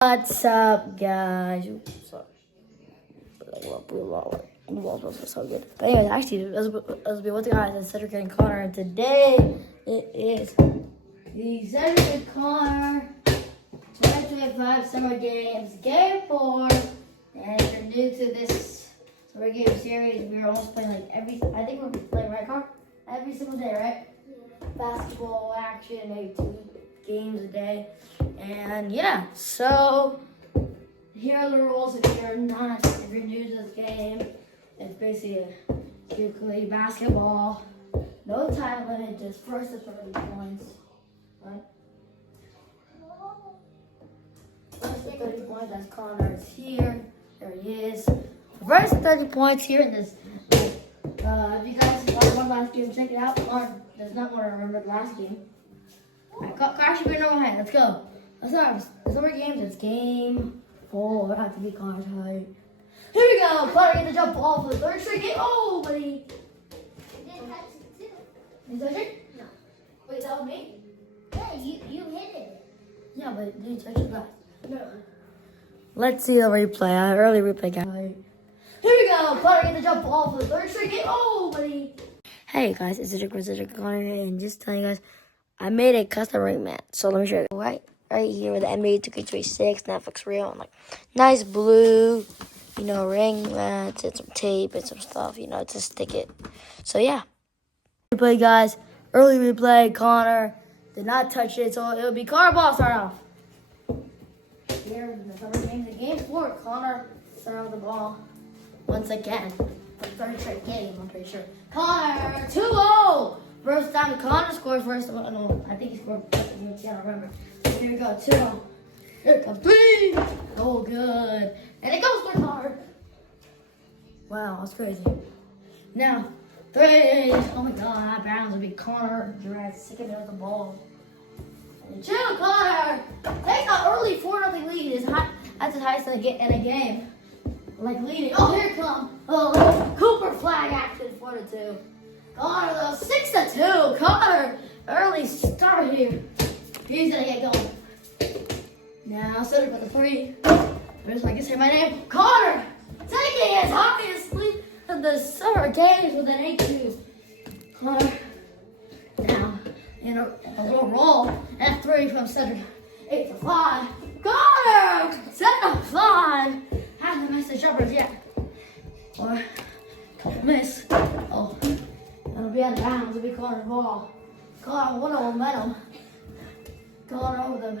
What's up, guys? Oops, sorry. The walls are so good. But anyways, actually, let's be with you guys. It's Cedric and Connor, and today it is the Cedric and Connor 2025 Summer Games Game 4. And if you're new to this Summer Game series, we're almost playing like I think we're playing, right, Connor? Every single day, right? Yeah. Basketball action, maybe 2 games a day. And yeah, so here are the rules. If you're new to this game, it's basically basketball, no time limit, just first to 30 points, right? First to 30 points, that's Connor is here. There he is. First 30 points here in this. If you guys watched one last game, check it out. Connor does not want to remember the last game. Alright, Crash, you've been over height. Let's go. Let's start. The summer games. It's game 4. I have to be Connor's height. Here we go. Connor gets the jump ball for the 3rd straight game. Oh, buddy. Is that it? No. Wait, that was me? Yeah, you hit it. Yeah, but did you touch the glass? No. Let's see the replay. Early replay, guys. Here we go. Connor gets the jump ball for the 3rd straight game. Oh, buddy. Hey, guys. It's Cedric Connor, and just telling you guys, I made a custom ring mat. So let me show you. Right here with the NBA 2K26 Netflix reel and like nice blue, ring mats and some tape and some stuff, to stick it. So yeah. Replay, guys. Early replay. Connor did not touch it, so it'll be Connor ball start off. Here in the summer games in game 4, Connor started with the ball once again. For the 3rd straight game, I'm pretty sure. Connor 2-0. First time Connor scored first. No, I think he scored first. I don't remember. Here we go, 2. Here comes 3. Oh, good. And it goes for Connor. Wow, that's crazy. Now, 3. Oh my God, that bounds will be Connor. You're sick of it with the ball. And chill, Connor. Take an early 4-0 lead. That's the highest in a game. Like leading. Oh, here it comes. Oh, Cooper flag action 4-2. Connor, though, 6-2. Connor, early start here. He's gonna get going. Now, Cedric with the 3. First, I can say my name. Connor, taking his obviously the summer games with an 8-2. Connor, now in a little roll. And 3 from Cedric. 8-5. Connor, 7-5. Hasn't missed the jumpers yet. Or miss. Oh. It'll be out of bounds. It'll be Connor's ball. Connor, what a momentum. Connor over them.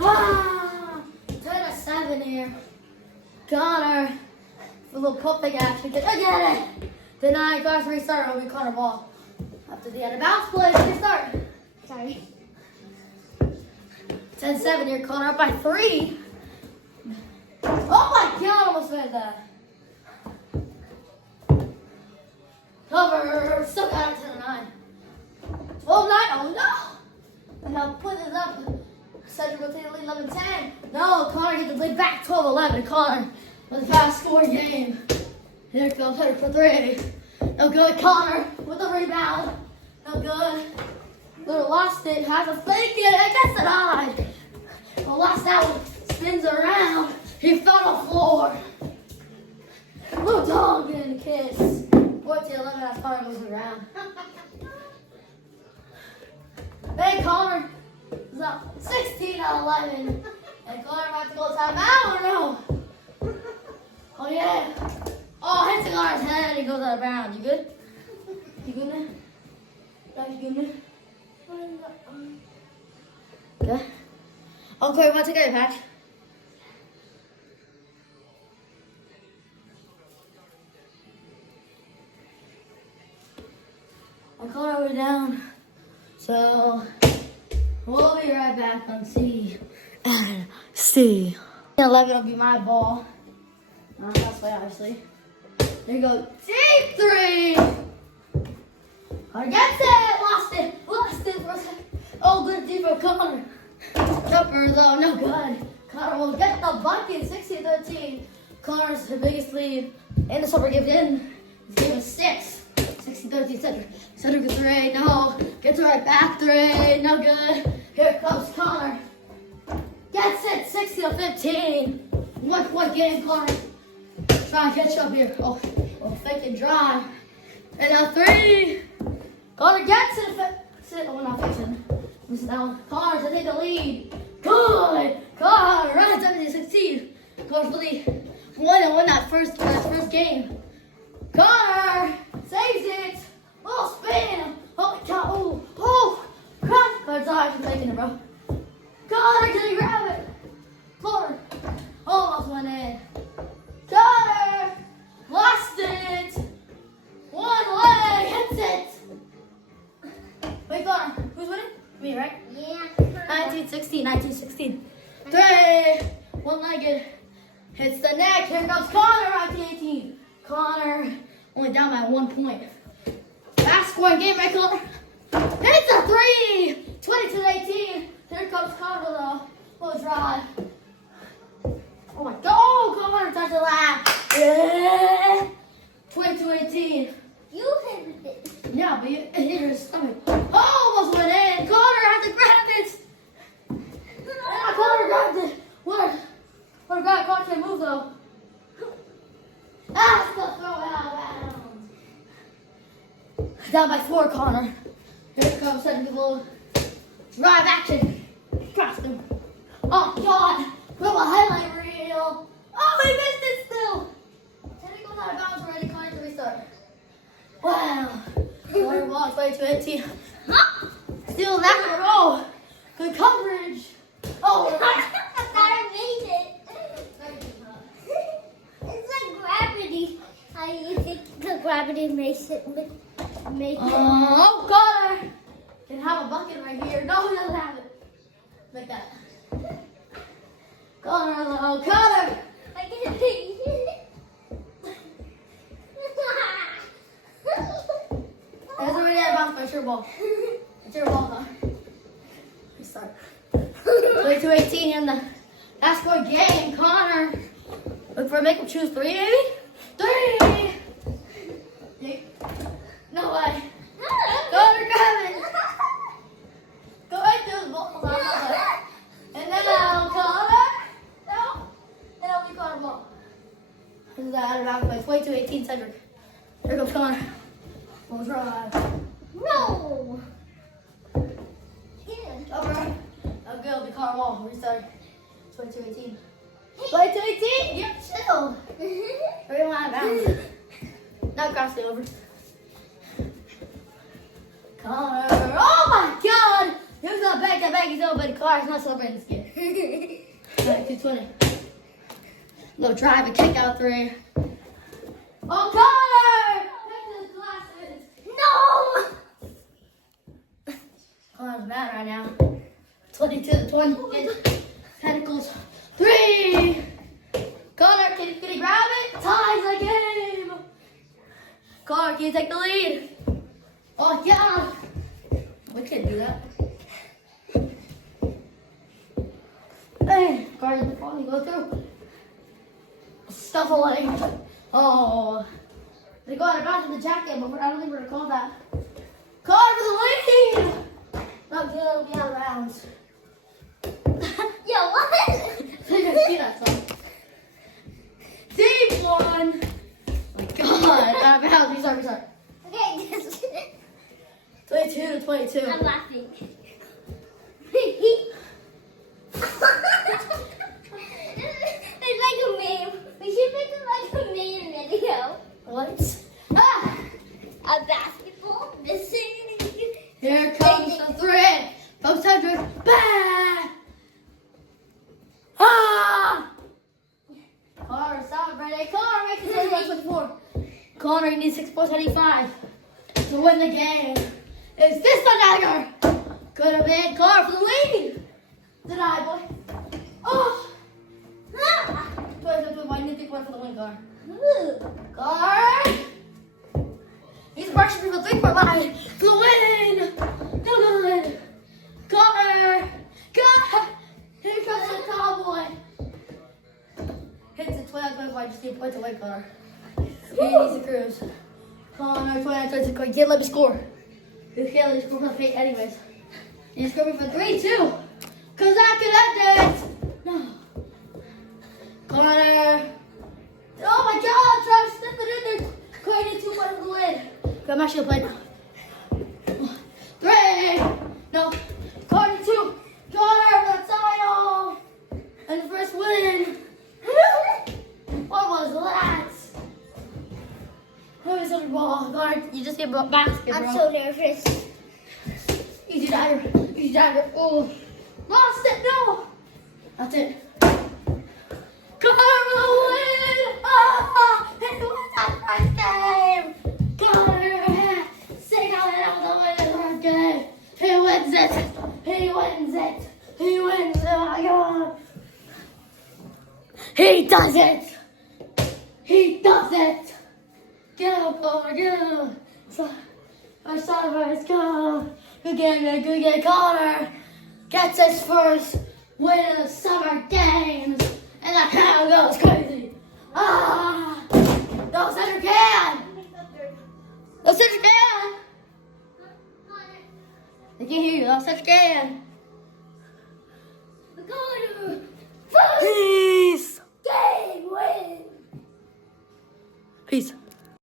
Ah! 10-7 here. Connor, a little pumping action. I get it. Denied. Guys, restart. It'll be Connor ball. After the end of bounce play, restart. Sorry. 10-7 here. Connor up by 3. Oh my God, almost made that. Cover, still got it 10-9. 12-9, oh no! And now put it up. Cedric will take the lead 11-10. No, Connor gets the lead back 12-11. Connor with a fast scoring game. Here comes Cedric for 3. No good, Connor with the rebound. No good. Little lost it, has to fake it, and gets it high. Well, lost that one, spins around. He fell on the floor. Little dog in the kiss. 14-11 as Connor goes around. Hey, Connor is up 16-11. And Connor about to go timeout or no? Oh, yeah. Oh, hits Connor's head. He goes out of bounds. You good? You good, man? You good, man? Okay. Okay, what's it go, Patch? I'll call our way down. So we'll be right back on C. And C. 11 will be my ball. That's way, obviously. There you go. Deep 3. Connor gets it. Lost it for a second. Oh, good deep for Connor. Jumper though, no good. Connor will get the bucket. 16-13. Connor's the biggest lead in the summer game. This game is 6. 16-13, Cedric. Cedric with 3, no. Gets it right back, 3, no good. Here comes Connor. Gets it, 16-15. 1 point game, Connor. Try to catch up here. Oh, fake and drive. And now 3. Connor gets it. Oh, not fixing. This is now Connor to take the lead. Good. Connor runs 17-16. Connor's really won that first game. Connor saves it. Oh, spin. Oh, my God. Oh, crap. Connor's not taking it, bro. Connor, can you grab it? Connor almost went in. Connor lost it. 1 leg hits it. Wait, Connor, who's winning? Me, right? Yeah. 19-16. 3, 1-legged. Hits the neck. Here comes Connor, 19-18. Connor only down by 1 point. Fast scoring game, right, Connor? Hits a 3, 22-18. Here comes Connor with a little drive. Oh my God! Oh, Connor touched the lap. Yeah. 22-18. You hit it. Yeah, but it hit your stomach. Oh, almost went in. Connor had to grab it. Yeah, Connor grabbed it. What a guy can't move though. That's the throw out of bounds. Down by 4, Connor. Here comes Cedric with a little drive action. Crossed him. Oh God! Little highlight reel. Oh, he missed it still. Cedric goes out of bounds already. Connor to restart. Wow. Connor walks 22-18. Still that in a row. Good coverage. Oh, I thought I made it. It's like gravity. I think the gravity makes it. Oh, Connor can have a bucket right here. No, he doesn't have it. Like that. Connor, oh, Connor. I get a pig. There's already out of bounds by your ball. It's your ball, Connor. Restart. 22-18 in the last score game. Connor, look for a make him choose 3, maybe? 3. No way. Connor, grab it. Go right through the ball. And now, Connor. No. And it'll be Connor ball. This is out of bounds by 22-18, Cedric. Here comes Connor. We'll try. No. All right. Okay, it'll be Connor ball. Restart. 22-18. 22-18. Yep, chill. We're going out of bounds. Now crossing over. Connor. Oh my God! Here's not back. That bag is over, but Connor's not celebrating this game. Alright, 220. Little drive and kick out 3. Oh, Connor! Back to his glasses. No. Connor's mad right now. 22-20. Tentacles. 3. Connor, can you grab it? Ties the game. Connor, can you take the lead? Oh, yeah. We can't do that. Hey, guard the ball, go through. Stuffling. Oh. They go out of bounds with the jacket, but I don't think we're going to call that. Connor for the lead. Not good, it'll be out of bounds. Yo, what? You're going to see that song. Deep one. Oh my God. Out of bounds. Restart. Okay, this 22-22. I'm laughing. It's like a meme. We should make it like a meme video. What? Ah! A basketball missing. Here comes the thread. From Cedric. Bah! Ah! Connor celebrating. Connor makes it 21-24. Connor needs 6.75 to win the game. Is this the dagger? Could have been Connor for the lead. Denied, boy. Oh! Ah! 22-21. I need to point for the win, Connor. Connor! He's rushing for the 3-point line. For the win! Good. Connor! Connor! Here comes the cowboy. Hits it 12-25. Just need points away, Connor. He needs to cruise. Connor, 29, 26. You can't let me score. You can't let me score for the paint anyways. You score me for 3, too. Because I can end it. No. Connor. Oh my God, Travis slipped it in there. Connor, 2 points on the lid. Okay, I'm actually playing now. 3. No. Connor, 2. Connor for the title. And the first win. What was that? What was the ball? Connor, you just get basket, bro. I'm so nervous. Easy diver. Easy diver. Oh. Lost it. No. That's it. Connor will win. Oh, he won that first game. Connor. Sing out it on the first game. He wins it. He wins it. He wins it. Oh my God. He does it. He does it. Get up, Connor. Get up. So, our Sunrise go. Good game, Connor. Gets his first win in the summer games. And the crowd goes crazy. Ah! No, Cedric can! No, Cedric can! They can't hear you. No, Cedric can!